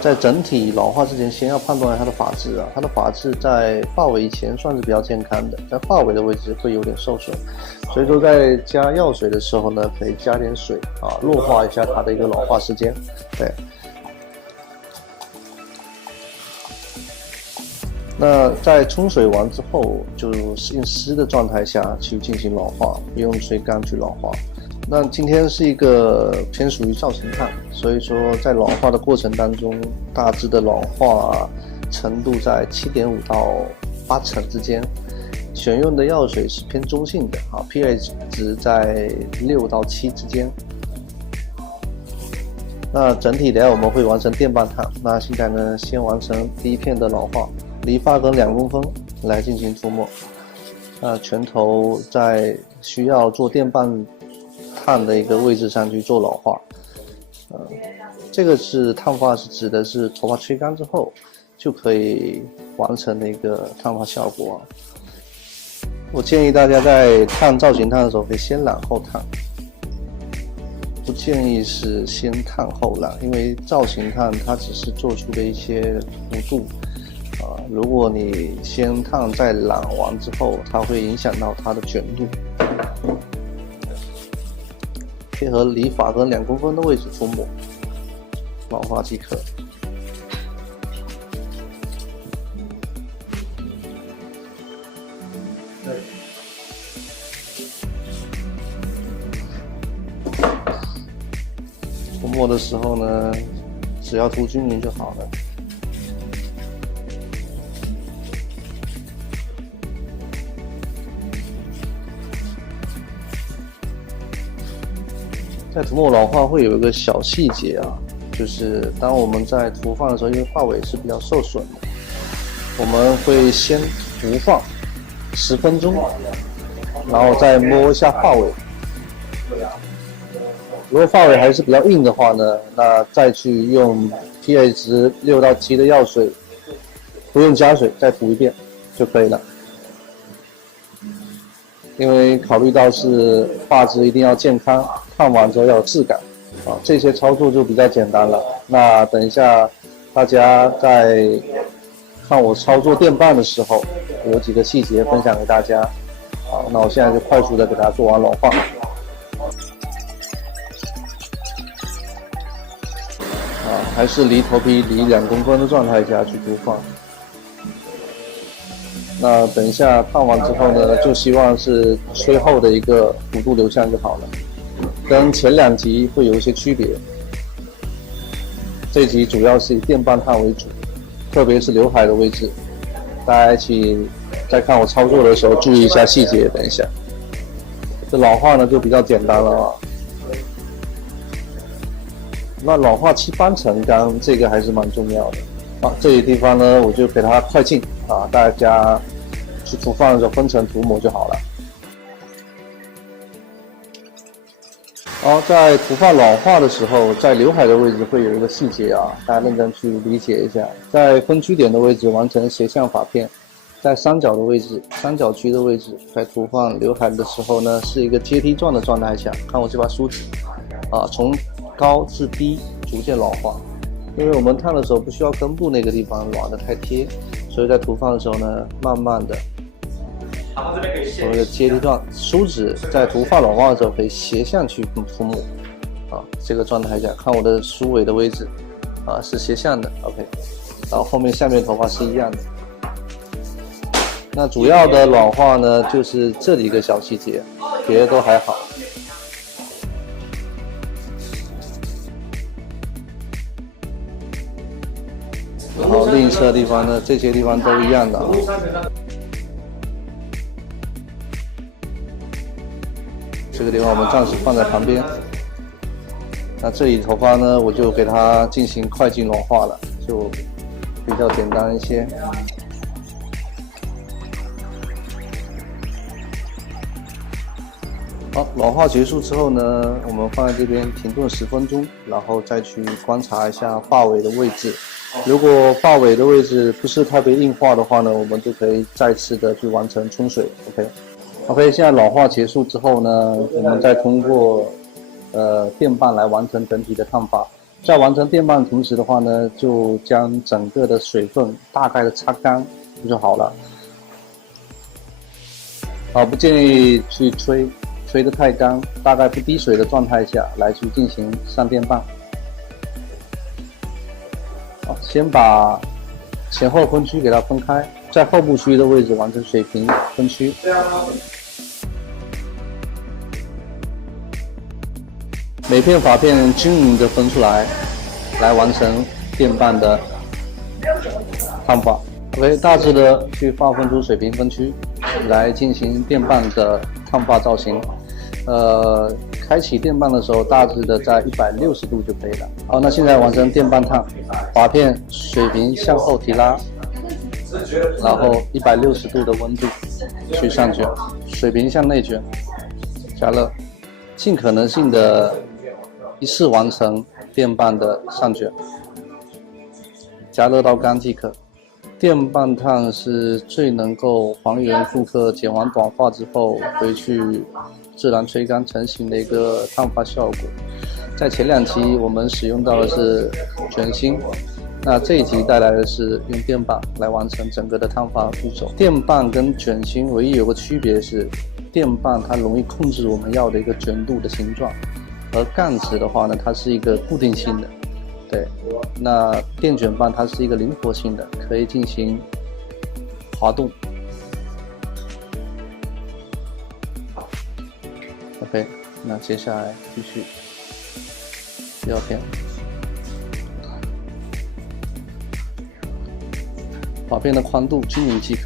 在整体老化之前，先要判断它的发质啊，它的发质在发尾以前算是比较健康的，在发尾的位置会有点受损，所以说在加药水的时候呢，可以加点水啊，弱化一下它的一个老化时间。对。那在冲水完之后，就是用湿的状态下去进行老化，不用吹干去老化。那今天是一个偏属于造型炭，所以说在老化的过程当中，大致的老化程度在7.5到8成之间。选用的药水是偏中性的啊 ，pH 值在6到7之间。那整体的我们会完成电半烫。那现在呢，先完成第一片的老化。离发根2公分来进行涂抹，拳头在需要做电半烫的一个位置上去做老化，这个是烫发是指的是头发吹干之后就可以完成的一个烫发效果。我建议大家在烫造型烫的时候可以先染后烫，不建议是先烫后染，因为造型烫它只是做出的一些幅度。如果你先烫再染完之后，它会影响到它的卷度。配合离发根2公分的位置涂抹，老化即可。涂抹的时候呢，只要涂均匀就好了。在涂抹老化会有一个小细节啊，就是当我们在涂放的时候，因为发尾是比较受损的，我们会先涂放10分钟，然后再摸一下发尾。如果发尾还是比较硬的话呢，那再去用 pH 值6到7的药水，不用加水，再涂一遍就可以了。因为考虑到是发质一定要健康，烫完之后要有质感啊，这些操作就比较简单了。那等一下大家在看我操作电棒的时候，有几个细节分享给大家。好，那我现在就快速的给大家做完老化。还是离头皮离2公分的状态下去涂放。那等一下烫完之后呢，就希望是吹后的一个弧度流向就好了，跟前2集会有一些区别。这集主要是以电棒烫为主，特别是刘海的位置，大家一起在看我操作的时候注意一下细节。等一下，这老化呢就比较简单了啊。那老化7、8成干这个还是蛮重要的。好，这些地方呢我就给它快进啊，大家去涂放的时候分层涂抹就好了。好，在涂放老化的时候，在刘海的位置会有一个细节啊，大家认真去理解一下。在分区点的位置完成斜向发片，在三角的位置、三角区的位置，在涂放刘海的时候呢，是一个阶梯状的状态下，看我这把梳子啊，从高至低逐渐老化。因为我们烫的时候不需要根部那个地方软的太贴，所以在涂放的时候呢，慢慢的所谓的阶梯状，梳子在涂发老化的时候可以斜向去涂抹啊，这个状态下看我的梳尾的位置啊是斜向的 ，OK， 然后后面下面头发是一样的。那主要的老化呢就是这几个小细节，别的都还好。然后另一侧的地方呢，这些地方都一样的啊。这个地方我们暂时放在旁边。那这里头发呢，我就给它进行快进老化了，就比较简单一些。好，老化结束之后呢，我们放在这边停顿10分钟，然后再去观察一下发尾的位置。如果发尾的位置不是特别硬化的话呢，我们就可以再次的去完成冲水。OK， 现在老化结束之后呢，我们再通过电棒来完成整体的烫发。在完成电拌的同时的话呢，就将整个的水分大概的擦干就好了。不建议去吹得太干，大概不滴水的状态下来去进行上电拌。先把前后分区给它分开，在后部区域的位置完成水平分区。每片发片均匀的分出来，来完成电拌的烫发。OK， 大致的去划分出水平分区，来进行电拌的烫发造型。开启电拌的时候，大致的在160度就可以了。好，那现在完成电拌烫，发片水平向后提拉，然后160度的温度去上卷，水平向内卷，加热，尽可能性的一次完成电拌的上卷，加热到干即可。电拌烫是最能够还原顾客剪完短发之后回去自然吹干成型的一个烫发效果。在前2期我们使用到的是卷芯，那这一集带来的是用电拌来完成整个的烫发步骤。电拌跟卷芯唯一有个区别是，电拌它容易控制我们要的一个卷度的形状，而杠子的话呢，它是一个固定性的。对，那电卷拌它是一个灵活性的，可以进行滑动。OK， 那接下来继续第2片，发片的宽度均匀即可。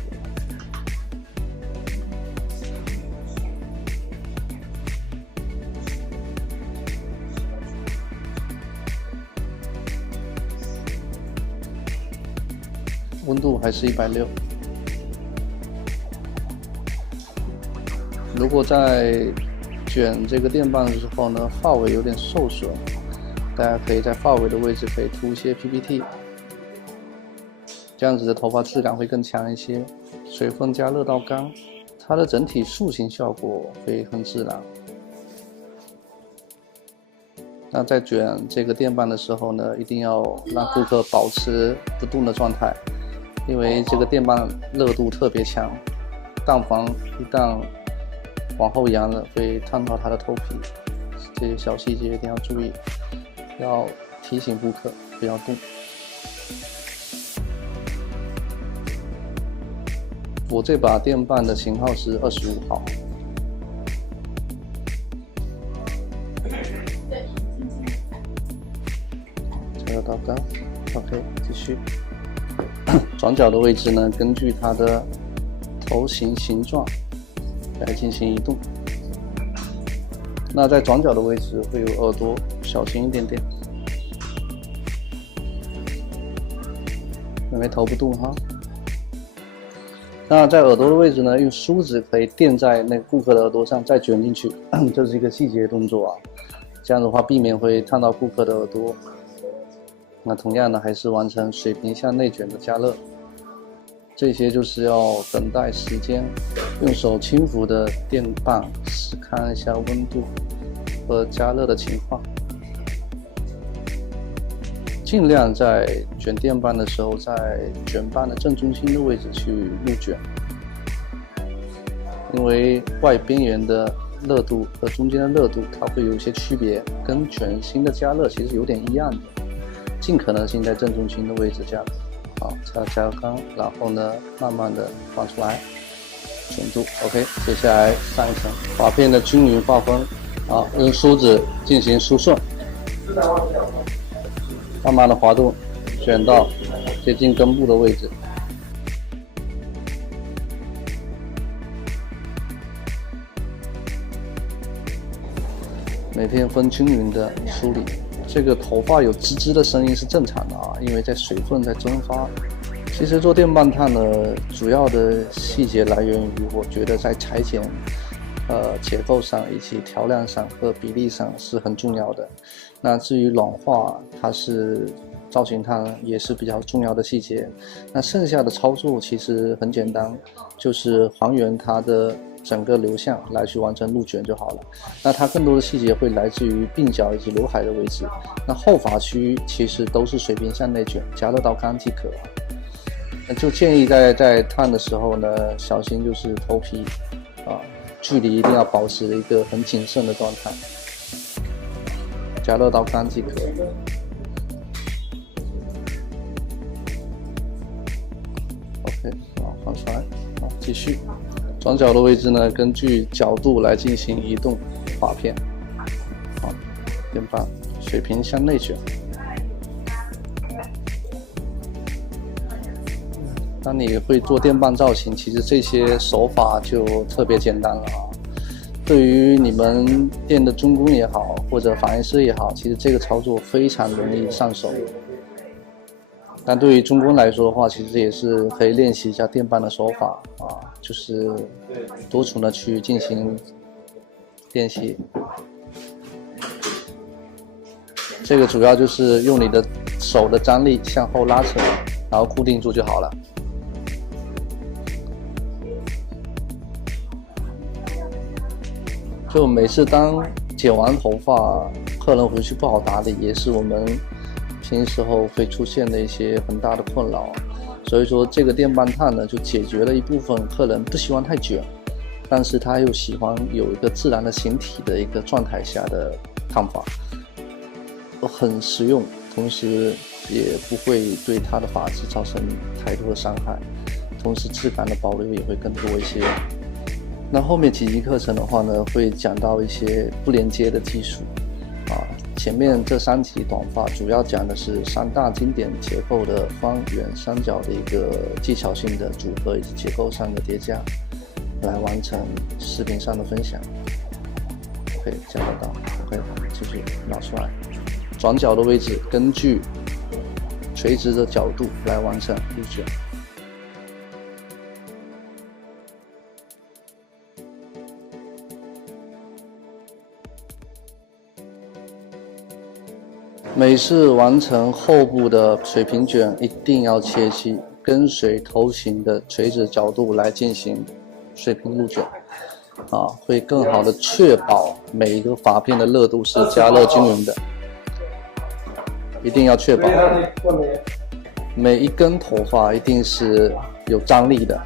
温度还是160。如果在卷这个电拌的时候呢，发尾有点受损，大家可以在发尾的位置可以涂一些 PPT， 这样子的头发质感会更强一些。水分加热到干，它的整体塑形效果会很自然。那在卷这个电拌的时候呢，一定要让顾客保持不动的状态。因为这个电拌热度特别强，但凡一旦往后扬了，会烫到它的头皮，这些小细节一定要注意，要提醒顾客不要动。我这把电拌的型号是25号。加热到干 ，OK， 继续。转角的位置呢，根据它的头型形状来进行移动。那在转角的位置会有耳朵，小心一点点，因为头不动哈。那在耳朵的位置呢，用梳子可以垫在那个顾客的耳朵上，再卷进去，这是一个细节动作啊。这样的话避免会烫到顾客的耳朵。那同样的还是完成水平向内卷的加热，这些就是要等待时间，用手轻抚的电拌试看一下温度和加热的情况。尽量在卷电拌的时候，在卷拌的正中心的位置去入卷，因为外边缘的热度和中间的热度它会有一些区别，跟卷芯的加热其实有点一样的。尽可能性在正中心的位置加热，好，加热然后呢，慢慢的放出来，卷度 OK。接下来上一层，发片的均匀划分，好，用梳子进行梳顺，慢慢的滑动，卷到接近根部的位置。每片分均匀的梳理。这个头发有吱吱的声音是正常的啊，因为在水分在蒸发。其实做电拌烫的主要的细节来源于，我觉得在裁剪、结构上以及调亮上和比例上是很重要的。那至于软化，它是造型烫也是比较重要的细节。那剩下的操作其实很简单，就是还原它的整个流向来去完成入卷就好了。那它更多的细节会来自于鬓角以及刘海的位置。那后发区其实都是水平向内卷，夹得到干即可。那就建议在烫的时候呢，小心就是头皮距离一定要保持一个很谨慎的状态，夹得到干即可。OK， 放出来，继续。转角的位置呢，根据角度来进行移动发片，电棒水平向内卷。当你会做电棒造型，其实这些手法就特别简单了啊。对于你们店的中工也好，或者发型师也好，其实这个操作非常容易上手。但对于中工来说的话，其实也是可以练习一下电棒的手法就是多处的去进行练习。这个主要就是用你的手的张力向后拉扯，然后固定住就好了。就每次当剪完头发，客人回去不好打理，也是我们平时候会出现的一些很大的困扰。所以说这个电棒烫呢，就解决了一部分客人不喜欢太卷，但是他又喜欢有一个自然的形体的一个状态下的烫法，很实用，同时也不会对他的发质造成太多的伤害，同时质感的保留也会更多一些。那后面几集课程的话呢，会讲到一些不连接的技术前面这3集短发主要讲的是3大经典结构的方圆三角的一个技巧性的组合以及结构上的叠加，来完成视频上的分享。OK， 讲得到。OK， 继续拿出来，转角的位置根据垂直的角度来完成入卷。每次完成后部的水平卷，一定要切记跟随头型的垂直角度来进行水平入卷，会更好的确保每一个发片的热度是加热均匀的，一定要确保每一根头发一定是有张力的。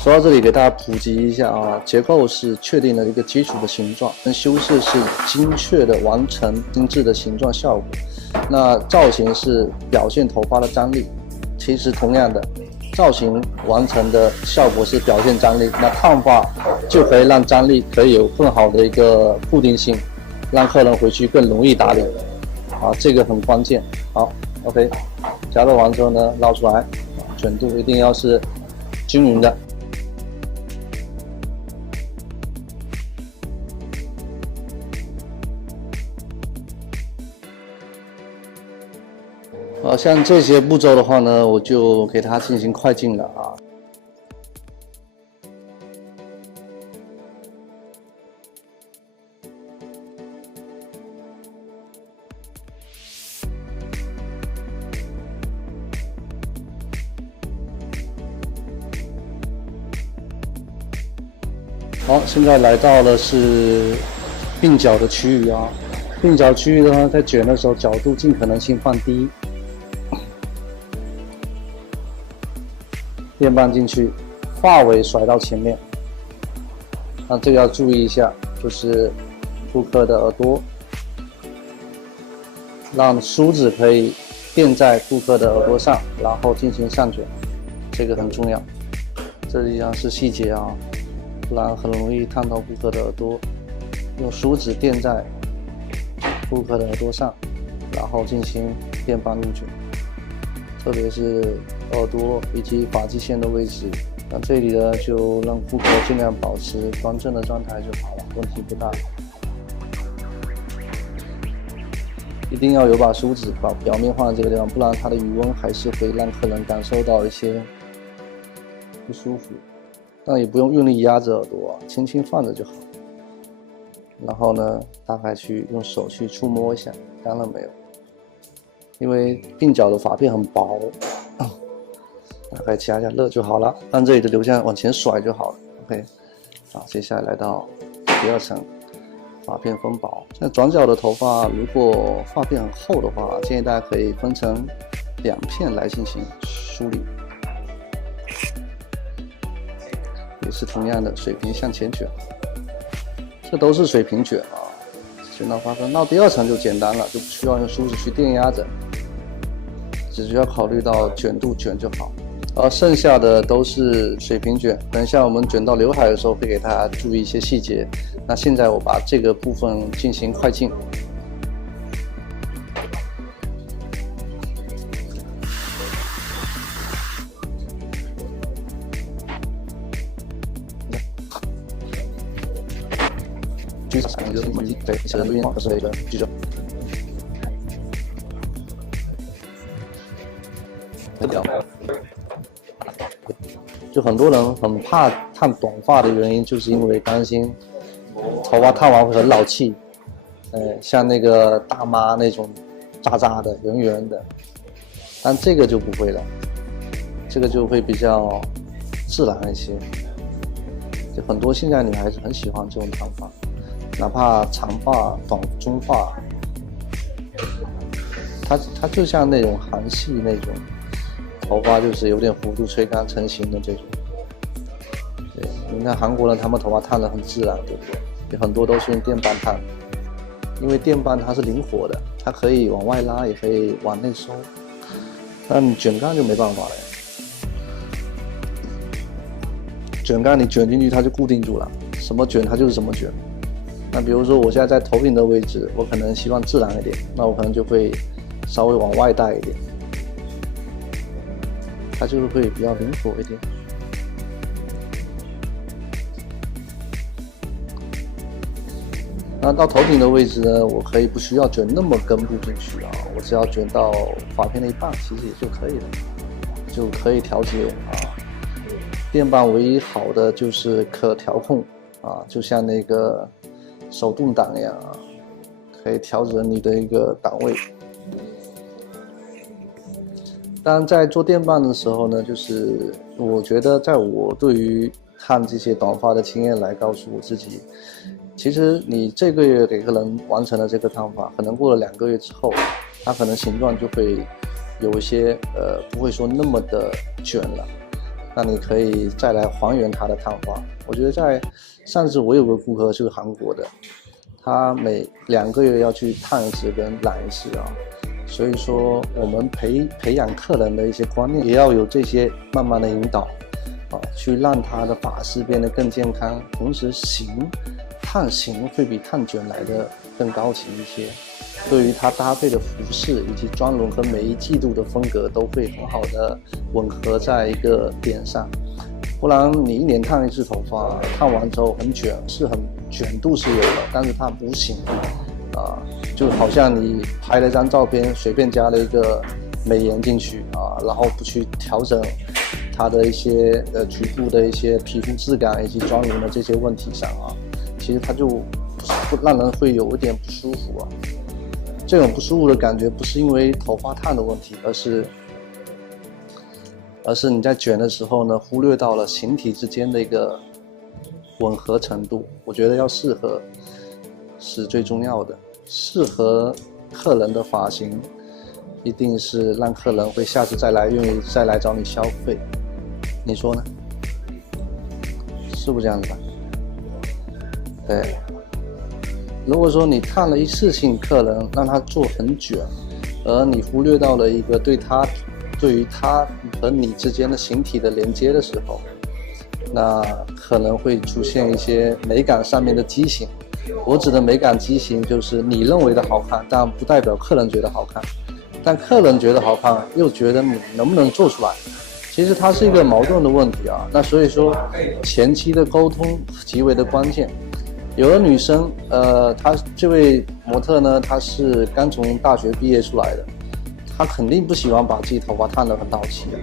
说到这里，给大家普及一下结构是确定了一个基础的形状，修饰是精确的完成精致的形状效果。那造型是表现头发的张力，其实同样的，造型完成的效果是表现张力，那烫发就可以让张力可以有更好的一个固定性，让客人回去更容易打理。这个很关键。好 ，OK， 加热完之后呢，捞出来，卷度一定要是均匀的。像这些步骤的话呢，我就给它进行快进了好，现在来到了是鬓角的区域鬓角区域的话，在卷的时候角度尽可能性放低。电棒进去，发尾甩到前面。那这个要注意一下，就是顾客的耳朵，让梳子可以垫在顾客的耳朵上，然后进行上卷，这个很重要。这一样是细节不然很容易烫到顾客的耳朵。用梳子垫在顾客的耳朵上，然后进行电棒入卷。特别是耳朵以及发际线的位置，那这里呢就让顾客尽量保持端正的状态就好了，问题不大。一定要有把梳子把表面放在这个地方，不然它的余温还是会让客人感受到一些不舒服。但也不用用力压着耳朵轻轻放着就好。然后呢，大概去用手去触摸一下，干了没有？因为鬓角的发片很薄，大概加热就好了，按这里的流线往前甩就好了。OK， 好，接下来来到第2层，发片分薄。那转角的头发如果发片很厚的话，建议大家可以分成2片来进行梳理，也是同样的水平向前卷，这都是水平卷啊。卷到发根，到第2层就简单了，就不需要用梳子去电压着，只需要考虑到卷度卷就好。而剩下的都是水平卷，等一下我们卷到刘海的时候会给大家注意一些细节。那现在我把这个部分进行快进。就很多人很怕烫短发的原因，就是因为担心头发烫完会很老气，像那个大妈那种渣渣的、圆圆的，但这个就不会了，这个就会比较自然一些。就很多现在女孩子很喜欢这种烫法，哪怕长发、中发，它就像那种韩系那种头发，就是有点弧度吹干成型的这种。对，你看韩国人他们头发烫得很自然，对不对？有很多都是用电棒烫，因为电棒它是灵活的，它可以往外拉，也可以往内收。但你卷干就没办法了，卷干你卷进去它就固定住了，什么卷它就是什么卷。那比如说我现在在头顶的位置，我可能希望自然一点，那我可能就会稍微往外带一点，它就是会比较灵活一点。那到头顶的位置呢，我可以不需要卷那么根部进去啊，我只要卷到发片的一半，其实也就可以了，就可以调节啊。电棒唯一好的就是可调控啊，就像那个手动挡一样啊，可以调整你的一个档位。当然，在做电棒的时候呢，就是我觉得，在我对于烫这些短发的经验来告诉我自己，其实你这个月给客人完成了这个烫法，可能过了2个月之后，它可能形状就会有一些不会说那么的卷了。那你可以再来还原它的烫法。我觉得在上次我有个顾客是韩国的，他每2个月要去烫一次跟染一次啊。所以说我们培养客人的一些观念，也要有这些慢慢的引导啊，去让他的发饰变得更健康，同时烫型会比烫卷来的更高级一些。对于它搭配的服饰以及妆容和每一季度的风格都会很好的吻合在一个点上，不然你1年烫一次头发，烫完之后很卷，是很卷度是有的，但是它无形啊，就好像你拍了张照片，随便加了一个美颜进去啊，然后不去调整它的一些局部的一些皮肤质感以及妆容的这些问题上啊，其实它就不让人会有一点不舒服啊。这种不舒服的感觉不是因为头发烫的问题，而是你在卷的时候呢，忽略到了形体之间的一个吻合程度。我觉得要适合是最重要的，适合客人的发型，一定是让客人会下次再来，愿意再来找你消费。你说呢？是不是这样子吧？对。如果说你烫了一次性客人，让他做很卷，而你忽略到了一个对于他和你之间的形体的连接的时候，那可能会出现一些美感上面的畸形。我指的美感畸形就是你认为的好看，但不代表客人觉得好看，但客人觉得好看又觉得你能不能做出来，其实它是一个矛盾的问题啊。那所以说前期的沟通极为的关键。有的女生，她这位模特呢，她是刚从大学毕业出来的，她肯定不喜欢把自己头发烫得很老气的。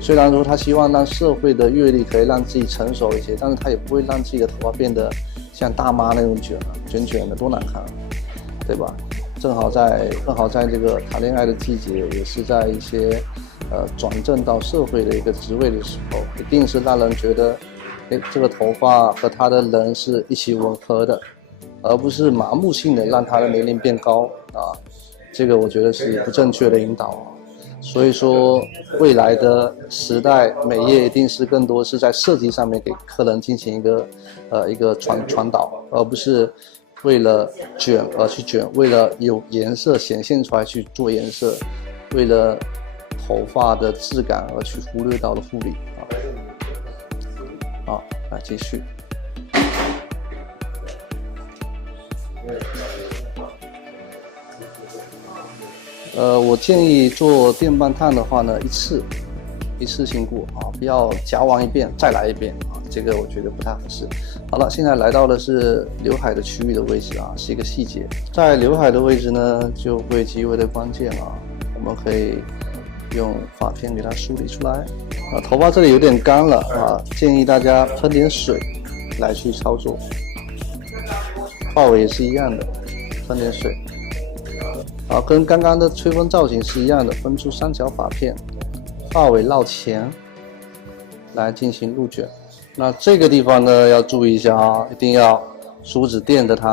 虽然说她希望让社会的阅历可以让自己成熟一些，但是她也不会让自己的头发变得像大妈那种卷的，多难看啊，对吧？正好在这个谈恋爱的季节，也是在一些转正到社会的一个职位的时候，一定是让人觉得，这个头发和他的人是一起吻合的，而不是盲目性的让他的年龄变高啊。这个我觉得是不正确的引导。所以说，未来的时代美业一定是更多是在设计上面给客人进行一个传导，而不是为了卷而去卷，为了有颜色显现出来去做颜色，为了头发的质感而去忽略到了护理啊。好，来继续。我建议做电棒烫的话呢，一次性过啊，不要夹完一遍再来一遍啊，这个我觉得不太合适。好了，现在来到的是刘海的区域的位置啊，是一个细节。在刘海的位置呢，就会极为的关键啊，我们可以用发片给它梳理出来啊。头发这里有点干了啊，建议大家喷点水来去操作。发尾也是一样的，喷点水。好，跟刚刚的吹风造型是一样的，分出三角发片，发尾绕前来进行入卷。那这个地方呢要注意一下啊，一定要梳子垫着它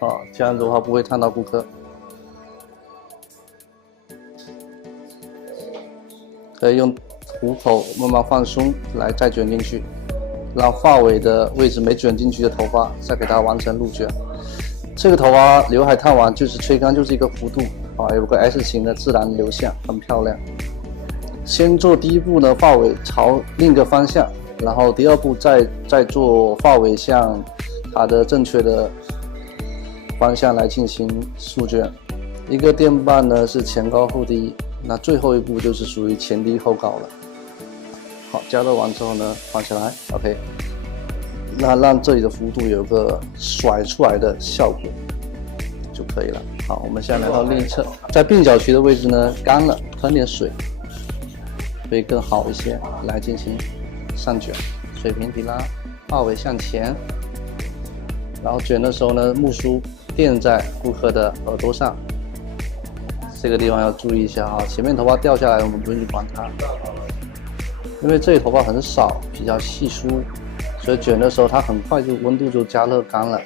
啊，这样子的话不会烫到顾客。可以用虎口慢慢放松来再卷进去，让发尾的位置没卷进去的头发再给它完成入卷。这个头发刘海烫完就是吹干，就是一个弧度啊，有个 S 型的自然流向，很漂亮。先做第一步呢，发尾朝另一个方向，然后第二步再做发尾向它的正确的方向来进行束卷。一个电棒呢是前高后低，那最后一步就是属于前低后高了。好，加热完之后呢，放下来 ，OK。那让这里的幅度有个甩出来的效果就可以了。好，我们现在来到另一侧，在鬓角区的位置呢，干了，喷点水会更好一些，来进行上卷，水平提拉，发尾向前，然后卷的时候呢，木梳垫在顾客的耳朵上，这个地方要注意一下啊，前面头发掉下来，我们不用去管它，因为这里头发很少，比较稀疏。所以卷的时候，它很快就温度就加热干了。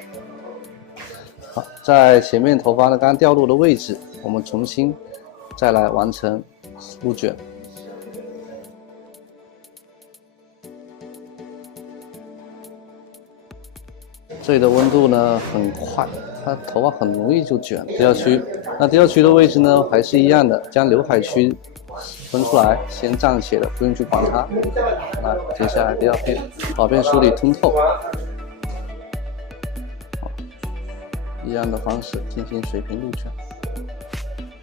好，在前面头发的刚掉落的位置，我们重新再来完成入卷。这里的温度呢很快，它头发很容易就卷。第二区，那第二区的位置呢还是一样的，将刘海区分出来，先暂且的不用去管它。那接下来第二片，发片梳理通透，好，一样的方式进行水平入卷。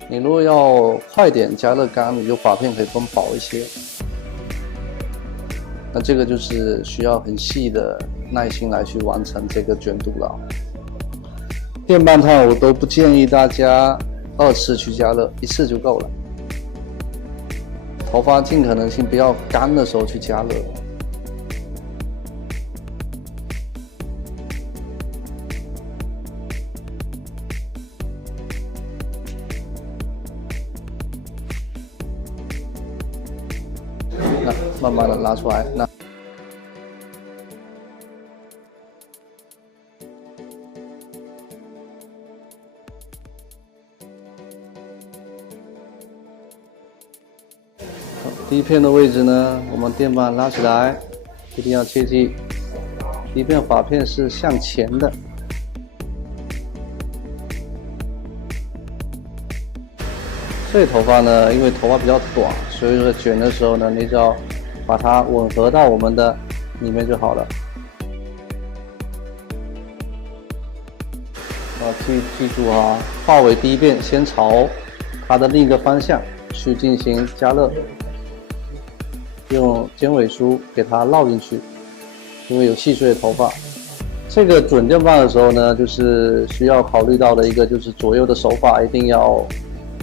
你如果要快点加热干，你就发片可以分薄一些。那这个就是需要很细的耐心来去完成这个卷度了。电棒烫我都不建议大家2次去加热，1次就够了。头发尽可能性不要干的时候去加热。那慢慢的拿出来，那第一片的位置呢，我们电棒拉起来，一定要切记，第一片发片是向前的。这头发呢，因为头发比较短，所以说卷的时候呢，你只要把它吻合到我们的里面就好了。记住啊，发尾第一遍先朝它的另一个方向去进行加热。用尖尾梳给它绕进去，因为有细碎的头发。这个准电棒的时候呢，就是需要考虑到的一个就是左右的手法一定要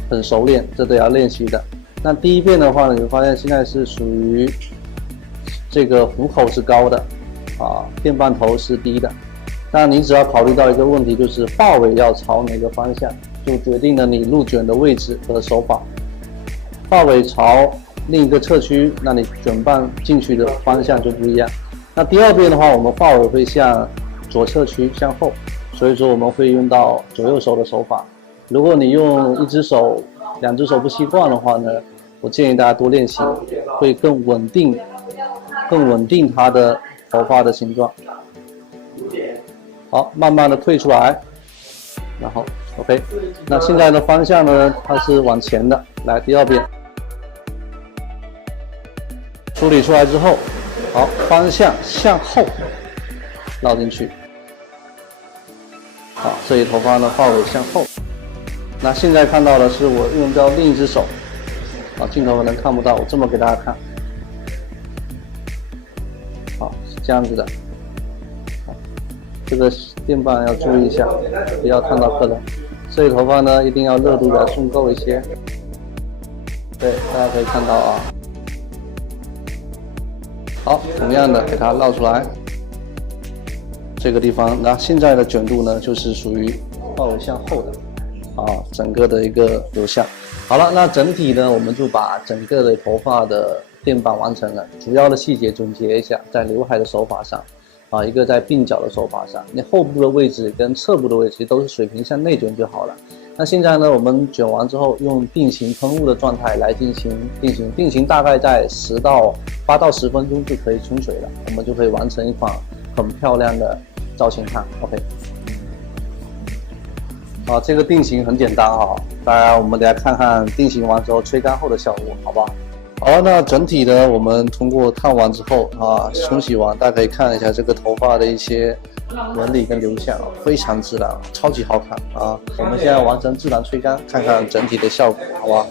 很熟练，这都要练习的。那第一遍的话呢，你会发现现在是属于这个虎口是高的啊，电棒头是低的。那你只要考虑到一个问题，就是发尾要朝哪个方向，就决定了你入卷的位置和手法。发尾朝另一个侧区，那你卷棒进去的方向就不一样。那第二遍的话，我们发尾会向左侧区向后，所以说我们会用到左右手的手法。如果你用一只手、两只手不习惯的话呢，我建议大家多练习，会更稳定它的头发的形状。好，慢慢的退出来，然后 OK。那现在的方向呢，它是往前的。来，第二遍，梳理出来之后，好，方向向后绕进去。好，这里头发呢发尾向后。那现在看到的是我用到另一只手，啊，镜头可能看不到，我这么给大家看。好，是这样子的。好，这个电棒要注意一下，不要烫到客人。这里头发呢一定要热度的送够一些。对，大家可以看到啊。好，同样的给它绕出来。这个地方，那现在的卷度呢，就是属于发尾向后的。啊，整个的一个流向。好了，那整体呢，我们就把整个的头发的电棒完成了。主要的细节总结一下，在刘海的手法上，啊，一个在鬓角的手法上，你后部的位置跟侧部的位置都是水平向内卷就好了。那现在呢，我们卷完之后，用定型喷雾的状态来进行定型，大概在8到10分钟就可以冲水了，我们就可以完成一款很漂亮的造型烫。OK。啊，这个定型很简单啊，当然我们等下看看定型完之后吹干后的效果，好不好？好，那整体呢，我们通过烫完之后啊，冲洗完，大家可以看一下这个头发的一些纹理跟流向，非常自然，超级好看啊！我们现在完成自然吹干，看看整体的效果，好不好？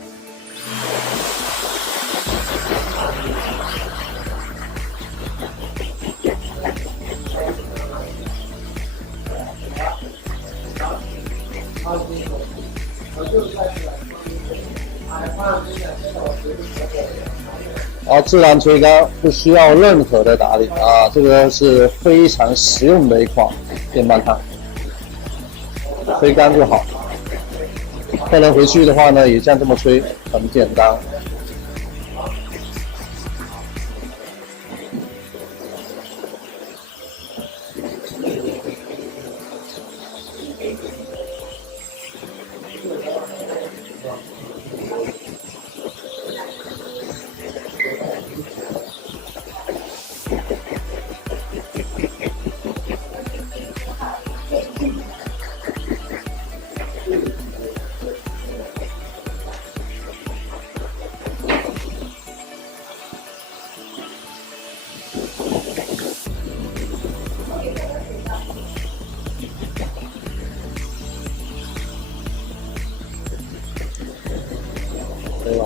自然吹干，不需要任何的打理啊，这个是非常实用的一款电棒烫，吹干就好。客人回去的话呢，也像这么吹，很简单。对吧？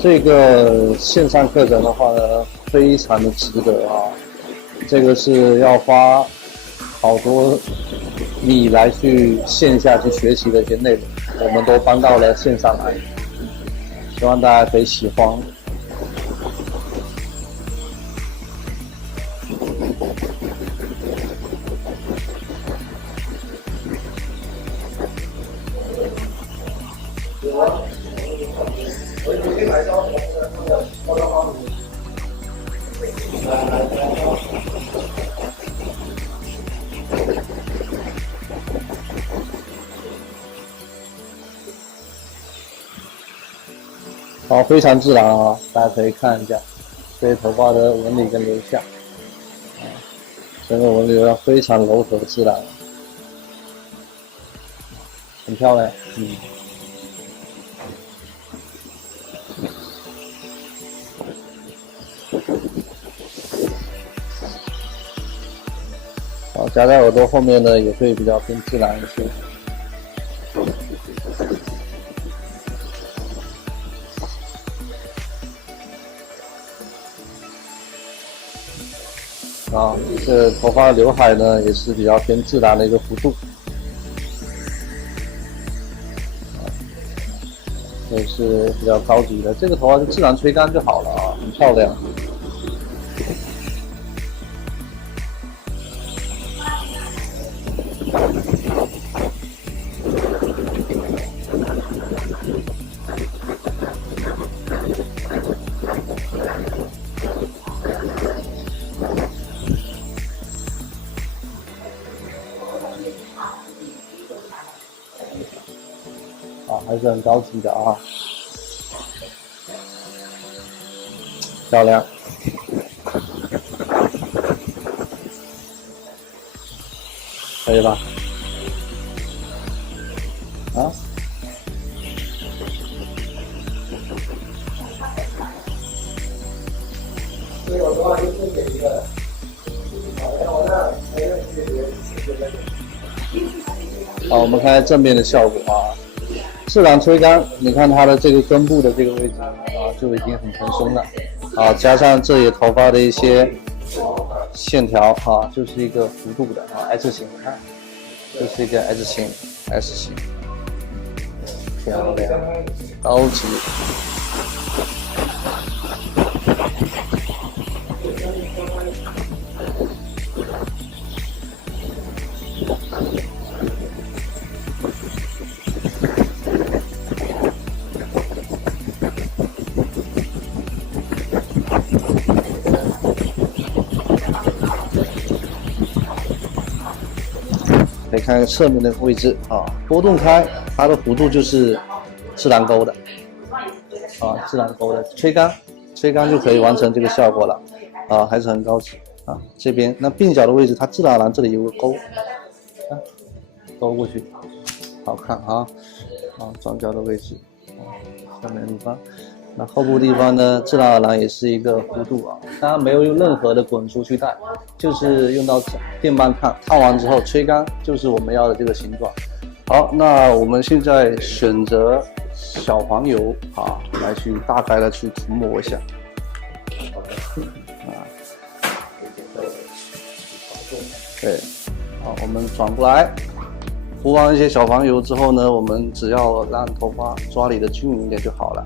这个线上课程的话呢，非常的值得啊！这个是要花好多米来去线下去学习的一些内容，我们都搬到了线上来，希望大家可以喜欢。好，非常自然啊，大家可以看一下这些头发的纹理跟流向，整个纹理流向非常柔和自然，很漂亮。好，夹在耳朵后面呢，也会比较偏自然一些。啊，这头发刘海呢也是比较偏自然的一个幅度，也是比较高级的。这个头发就自然吹干就好了啊，很漂亮。还是很高级的啊，漂亮。可以吧？啊？好，我们看看正面的效果啊。自然吹干，你看它的这个根部的这个位置啊，就已经很蓬松了啊，加上这里头发的一些线条啊，就是一个弧度的啊 ，S 型，看，这是一个 S 型 ，S 型，漂亮，高级。可以看看侧面的位置啊，拨动开，它的弧度就是自然勾的啊，自然勾的，吹干就可以完成这个效果了啊，还是很高级啊。这边那鬓角的位置，它自然而然这里有个勾，啊，勾过去，好看啊啊，转角的位置啊，下面的地方。那后部地方呢，自然而然也是一个弧度啊，当然没有用任何的滚珠去带，就是用到电棒烫完之后吹干，就是我们要的这个形状。好，那我们现在选择小黄油啊，来去大概的去涂抹一下啊，对，好，我们转过来，涂完一些小黄油之后呢，我们只要让头发抓理的均匀一点就好了。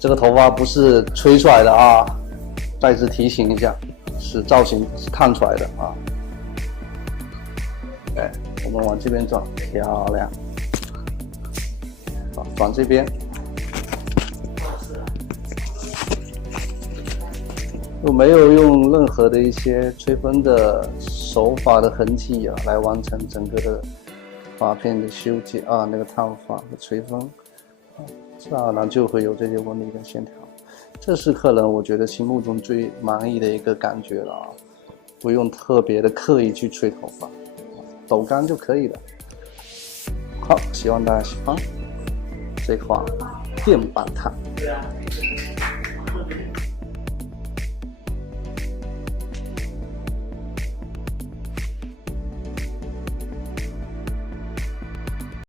这个头发不是吹出来的啊，再次提醒一下，是造型是烫出来的啊。哎，我们往这边转，漂亮。好，转这边，我没有用任何的一些吹风的手法的痕迹啊，来完成整个的发片的修剪啊，那个烫发和吹风。自然而然就会有这些纹理跟线条，这是客人我觉得心目中最满意的一个感觉了啊！不用特别的刻意去吹头发，抖干就可以了。好，希望大家喜欢这款电棒烫。